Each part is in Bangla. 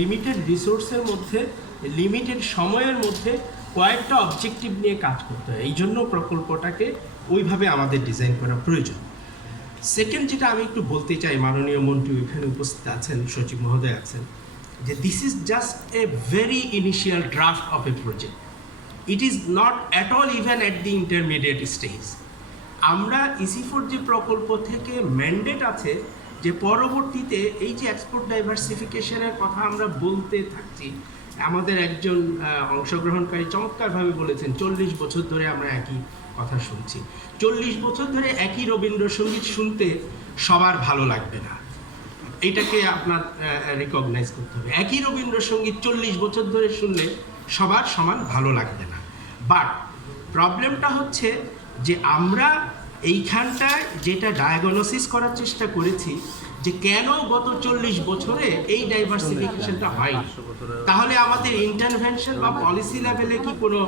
লিমিটেড রিসোর্সের মধ্যে লিমিটেড সময়ের মধ্যে কয়েকটা অবজেক্টিভ নিয়ে কাজ করতে হয়, এই জন্য প্রকল্পটাকে ওইভাবে আমাদের ডিজাইন করা প্রয়োজন। সেকেন্ড যেটা আমি একটু বলতে চাই, মাননীয় মন্ত্রী এখানে উপস্থিত আছেন, সচিব মহোদয় আছেন, যে this is just a very initial draft of A project. It is not at all even at the intermediate stage. আমরা ইসি4 যে প্রকল্প থেকে ম্যান্ডেট আছে যে পরবর্তীতে এই যে এক্সপোর্ট ডাইভার্সিফিকেশনের কথা আমরা বলতে থাকছি, আমাদের একজন অংশগ্রহণকারী চমৎকারভাবে বলেছেন 40 বছর ধরে আমরা একই কথা শুনছি। 40 বছর ধরে একই রবীন্দ্রসঙ্গীত শুনতে সবার ভালো লাগবে না, এটাকে আপনার রিকগনাইজ করতে হবে। একই রবীন্দ্রসঙ্গীত 40 বছর ধরে শুনলে সবার সমান ভালো লাগবে না। বাট প্রবলেমটা হচ্ছে যে আমরা এইখানটায় যেটা ডায়াগনোসিস করার চেষ্টা করেছি যে কেন গত 40 বছরে এই ডাইভার্সিফিকেশনটা হয়, তাহলে আমাদের ইন্টারভেনশন বা পলিসি লেভেলে কি কোনো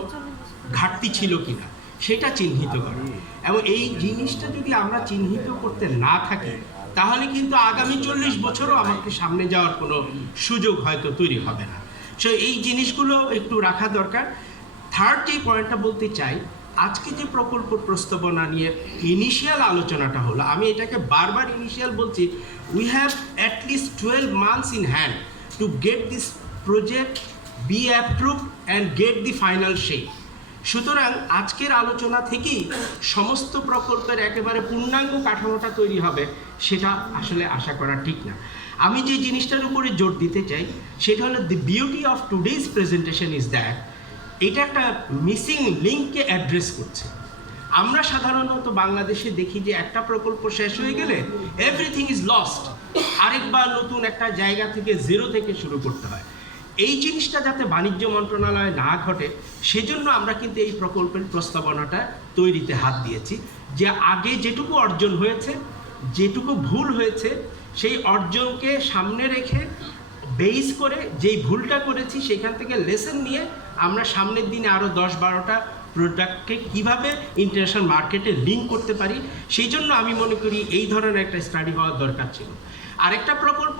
ঘাটতি ছিল কিনা সেটা চিহ্নিত করা। এবং এই জিনিসটা যদি আমরা চিহ্নিত করতে না থাকি তাহলে কিন্তু আগামী 40 বছরও আমাকে সামনে যাওয়ার কোনো সুযোগ হয়তো তৈরি হবে না। সো এই জিনিসগুলো একটু রাখা দরকার। থার্ড যে পয়েন্টটা বলতে চাই, আজকে যে প্রকল্প প্রস্তাবনা নিয়ে ইনিশিয়াল আলোচনাটা হলো, আমি এটাকে বারবার ইনিশিয়াল বলছি, we have at least 12 months in hand to get this project be approve and get the final shape. সুতরাং আজকের আলোচনা থেকেই সমস্ত প্রকল্পের একেবারে পূর্ণাঙ্গ কাঠামোটা তৈরি হবে সেটা আসলে আশা করা ঠিক না। আমি যে জিনিসটার উপরে জোর দিতে চাই সেটা হলো দি beauty of today's presentation is that এটা একটা মিসিং লিঙ্ককে অ্যাড্রেস করছে। আমরা সাধারণত বাংলাদেশে দেখি যে একটা প্রকল্প শেষ হয়ে গেলে এভরিথিং ইজ লস্ট, আরেকবার নতুন একটা জায়গা থেকে জিরো থেকে শুরু করতে হয়। এই জিনিসটা যাতে বাণিজ্য মন্ত্রণালয়ে না ঘটে সেজন্য আমরা কিন্তু এই প্রকল্পের প্রস্তাবনাটা তৈরিতে হাত দিয়েছি, যে আগে যেটুকু অর্জন হয়েছে, যেটুকু ভুল হয়েছে, সেই অর্জনকে সামনে রেখে বেস করে যেই ভুলটা করেছি সেখান থেকে লেসন নিয়ে আমরা সামনের দিনে আরও 10-12টা প্রোডাক্টকে কীভাবে ইন্টারন্যাশনাল মার্কেটে লিঙ্ক করতে পারি, সেই জন্য আমি মনে করি এই ধরনের একটা স্টাডি হওয়ার দরকার ছিল। আরেকটা প্রকল্প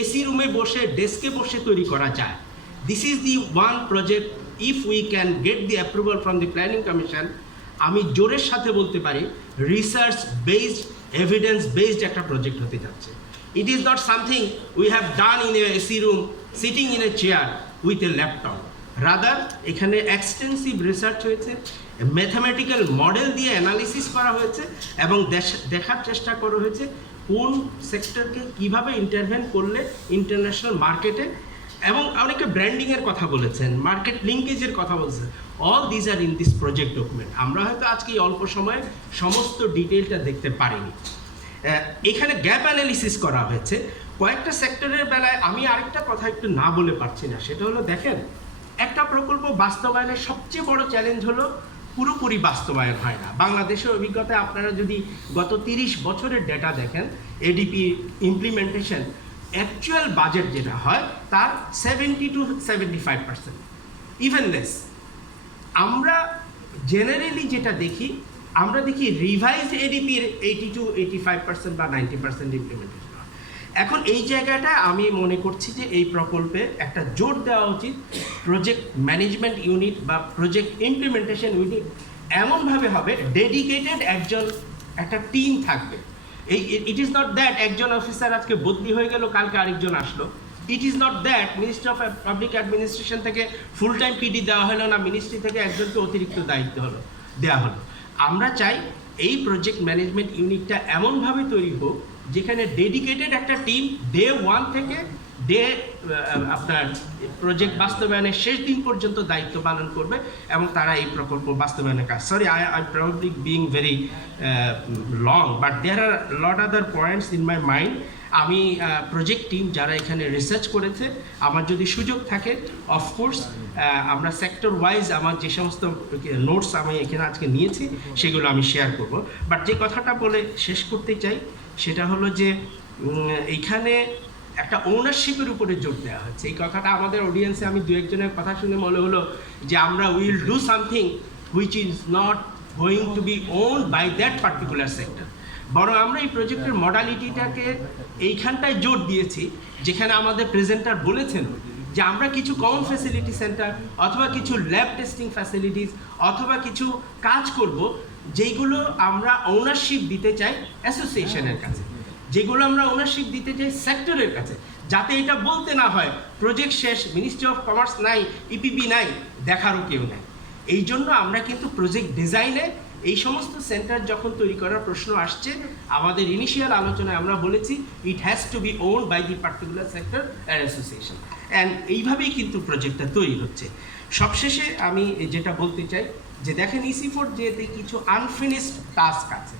এসি রুমে বসে ডেস্কে বসে তৈরি করা যায়। This is the one project if we can get the approval from the planning commission, আমি জোরের সাথে বলতে পারি রিসার্চ বেসড, এভিডেন্স বেসড একটা প্রজেক্ট হতে যাচ্ছে। It is not something we have done in a AC room, sitting in a chair with a laptop. Rather, এখানে এক্সটেন্সিভ রিসার্চ হয়েছে, ম্যাথামেটিক্যাল মডেল দিয়ে অ্যানালিসিস করা হয়েছে এবং দেখার চেষ্টা করা হয়েছে কোন সেক্টরকে কিভাবে ইন্টারভেন করলে ইন্টারন্যাশনাল মার্কেটে, এবং অনেকে ব্র্যান্ডিংয়ের কথা বলেছেন, মার্কেট লিঙ্কেজের কথা বলছেন। All these are in this project document. আমরা হয়তো আজকে এই অল্প সময়ে সমস্ত ডিটেলটা দেখতে পারিনি। এখানে গ্যাপ অ্যানালিসিস করা হয়েছে কয়েকটা সেক্টরের বেলায়। আমি আরেকটা কথা একটু না বলে পারছি না, সেটা হলো দেখেন, একটা প্রকল্প বাস্তবায়নের সবচেয়ে বড় চ্যালেঞ্জ হলো পুরোপুরি বাস্তবায়ন হয় না। বাংলাদেশের অভিজ্ঞতায় আপনারা যদি গত 30 বছরের ডেটা দেখেন, এডিপি ইমপ্লিমেন্টেশন অ্যাকচুয়াল বাজেট যেটা হয় তার 70 to 75%, ইভেন লেস। আমরা জেনারেলি যেটা দেখি, আমরা দেখি রিভাইজড এডিপির 80 to 85% বা 90% ইমপ্লিমেন্টেশন হয়। এখন এই জায়গাটা আমি মনে করছি যে এই প্রকল্পে একটা জোর দেওয়া উচিত, প্রজেক্ট ম্যানেজমেন্ট ইউনিট বা প্রজেক্ট ইমপ্লিমেন্টেশন ইউনিট এমনভাবে হবে ডেডিকেটেড একটা টিম থাকবে। ইট ইজ নট দ্যাট একজন অফিসার আজকে বদলি হয়ে গেল, কালকে আরেকজন আসলো। It is not that ministry of public administration থেকে ফুল টাইম পিডি দেওয়া হলো না, মিনিস্ট্রি থেকে একজনকে অতিরিক্ত দায়িত্ব দেওয়া হলো। আমরা চাই এই প্রজেক্ট ম্যানেজমেন্ট ইউনিটটা এমনভাবে তৈরি হোক যেখানে ডেডিকেটেড একটা টিম ডে 1 থেকে আপনার প্রজেক্ট বাস্তবায়নের শেষ দিন পর্যন্ত দায়িত্ব পালন করবে এবং তারা এই প্রকল্প বাস্তবায়নের কাজ। Sorry, I probably being very long, but there are lot other points in my mind. আমি প্রজেক্ট টিম যারা এখানে রিসার্চ করেছে, আমার যদি সুযোগ থাকে অফকোর্স আমরা সেক্টর ওয়াইজ আমার যে সমস্ত নোটস আমি এখানে আজকে নিয়েছি সেগুলো আমি শেয়ার করব। বাট যে কথাটা বলে শেষ করতে চাই সেটা হলো যে এইখানে একটা ওনারশিপের উপরে জোর দেওয়া হচ্ছে। এই কথাটা আমাদের অডিয়েন্সে আমি দু একজনের কথা শুনে মনে হলো যে আমরা will do something which is not going to be owned by that particular sector. বরং আমরা এই প্রজেক্টের মডালিটিটাকে এইখানটায় জোর দিয়েছি, যেখানে আমাদের প্রেজেন্টার বলেছেন যে আমরা কিছু কমন ফ্যাসিলিটি সেন্টার অথবা কিছু ল্যাব টেস্টিং ফ্যাসিলিটিস অথবা কিছু কাজ করব যেইগুলো আমরা ওনারশিপ দিতে চাই অ্যাসোসিয়েশনের কাছে, যেগুলো আমরা ওনারশিপ দিতে চাই সেক্টরের কাছে, যাতে এটা বলতে না হয় প্রজেক্ট শেষ, মিনিস্ট্রি অফ কমার্স নাই, ইপিবি নাই, দেখারও কেউ নাই। এই জন্য আমরা কিন্তু প্রজেক্ট ডিজাইনে এই সমস্ত সেন্টার যখন তৈরি করার প্রশ্ন আসছে, আমাদের ইনিশিয়াল আলোচনায় আমরা বলেছি it has to be owned by the particular sector association, and এইভাবেই কিন্তু প্রজেক্টটা তৈরি হচ্ছে। সবশেষে আমি যেটা বলতে চাই যে দেখেন EC4 যেতে কিছু আনফিনিশড টাস্ক আছে,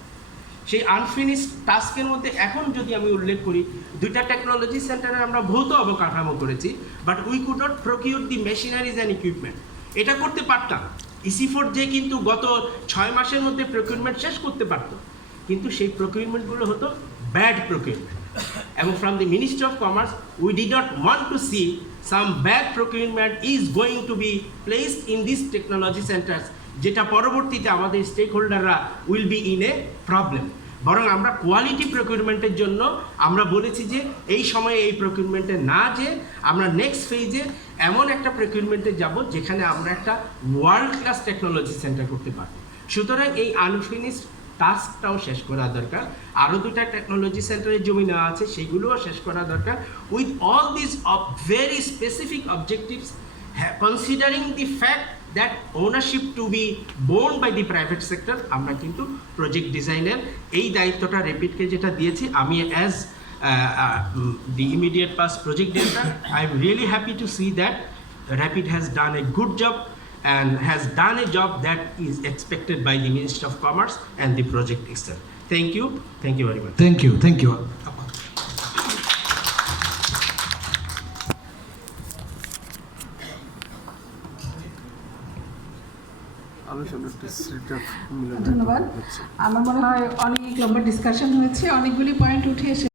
সেই আনফিনিশড টাস্কের মধ্যে এখন যদি আমি উল্লেখ করি, 2টা টেকনোলজি সেন্টারে আমরা ভৌত অবকাঠামো করেছি, but we could not procure the machineries and equipment. এটা করতে পারতাম, EC4 যে কিন্তু গত 6 মাসের মধ্যে প্রকিউরমেন্ট শেষ করতে পারতো, কিন্তু সেই প্রকিউরমেন্টগুলো হতো ব্যাড প্রকিউরমেন্ট, এবং from the ministry of commerce we did not want to see some bad procurement is going to be placed in this technology centres, যেটা পরবর্তীতে আমাদের স্টেক হোল্ডাররা will be in a problem. বরং আমরা কোয়ালিটি প্রকিউরমেন্টের জন্য আমরা বলেছি যে এই সময়ে এই প্রকিউরমেন্টে না যে আমরা নেক্সট ফেজে এমন একটা প্রকিউরমেন্টে যাব যেখানে আমরা একটা ওয়ার্ল্ড ক্লাস টেকনোলজি সেন্টার করতে পারব। সুতরাং এই আনফিনিশড টাস্কটাও শেষ করা দরকার। আরও 2টা টেকনোলজি সেন্টারের জমি নেওয়া আছে, সেগুলোও শেষ করা দরকার। With all this very specific objectives, considering the fact that ownership to be borne by the private sector, আমরা কিন্তু প্রজেক্ট ডিজাইনের এই দায়িত্বটা র্যাপিডকে যেটা দিয়েছি, আমি as the immediate past project director, I am really happy to see that Rapid has done a good job and has done a job that is expected by the Ministry of Commerce and the project itself. Thank you very much. Thank you. ধন্যবাদ। আমার মনে হয় অনেক লম্বা ডিসকাশন হয়েছে, অনেকগুলি পয়েন্ট উঠে এসে